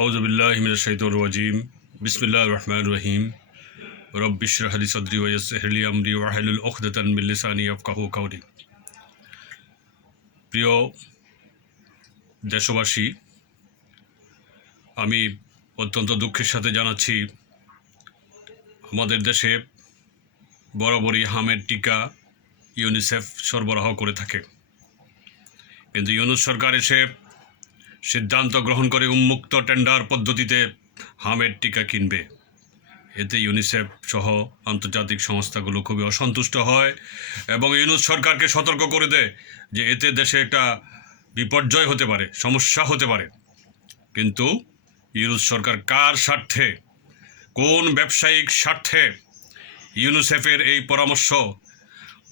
আউযুবিল্লাহি মিনাশ শাইতানির রাজিম বিসমিল্লাহির রহমানির রহিম রব্বি ইশরাহ লি সাদরি ওয়া ইয়াসসির লি আমরি ওয়াহলুল উকদাতান মিন লিসানি ইয়াফকাহু কাওলি। প্রিয় দেশবাসী, আমি অত্যন্ত দুঃখের সাথে জানাচ্ছি আমাদের দেশে বরাবরই হামের টিকা ইউনিসেফ সরবরাহ করে থাকে, কিন্তু ইউনূস সরকার এসে সিদ্ধান্ত গ্রহণ করে উন্মুক্ত টেন্ডার পদ্ধতিতে হামের টিকা কিনবে। এতে ইউনিসেফ সহ আন্তর্জাতিক সংস্থাগুলো খুবই অসন্তুষ্ট হয় এবং ইউনূস সরকারকে সতর্ক করে দেয় যে এতে দেশে একটা বিপর্যয় হতে পারে, সমস্যা হতে পারে। কিন্তু ইউনূস সরকার কার স্বার্থে, কোন ব্যবসায়িক স্বার্থে ইউনিসেফের এই পরামর্শ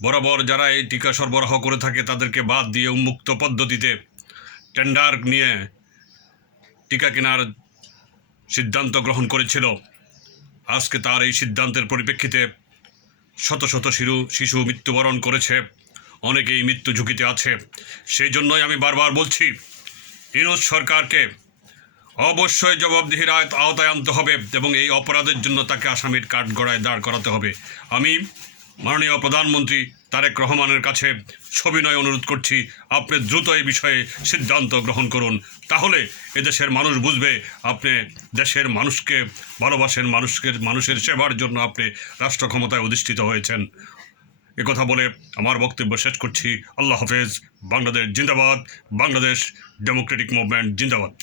বরাবর যারা এই টিকা সরবরাহ করে থাকে তাদেরকে বাদ দিয়ে উন্মুক্ত পদ্ধতিতে টেন্ডার নিয়ে টিকা কেনার সিদ্ধান্ত গ্রহণ করেছিল, আজকে তার এই সিদ্ধান্তের পরিপ্রেক্ষিতে শত শত শিশু মৃত্যুবরণ করেছে, অনেকেই মৃত্যু ঝুঁকিতে আছে। সেই জন্যই আমি বারবার বলছি, ইউনূস সরকারকে অবশ্যই জবাবদিহির আওতায় আনতে হবে এবং এই অপরাধের জন্য তাকে আসামির কাঠগড়ায় দাঁড় করাতে হবে। আমি মাননীয় প্রধানমন্ত্রী তারেক রহমানের কাছে সবিনয় অনুরোধ করছি, আপনি দ্রুত এই বিষয়ে সিদ্ধান্ত গ্রহণ করুন, তাহলে এদেশের মানুষ বুঝবে আপনি দেশের মানুষকে ভালোবাসেন, মানুষের সেবার জন্য আপনি রাষ্ট্র ক্ষমতায় অধিষ্ঠিত হয়েছেন। একথা বলে আমার বক্তব্য শেষ করছি। আল্লাহ হাফেজ। বাংলাদেশ জিন্দাবাদ। বাংলাদেশ ডেমোক্রেটিক মুভমেন্ট জিন্দাবাদ।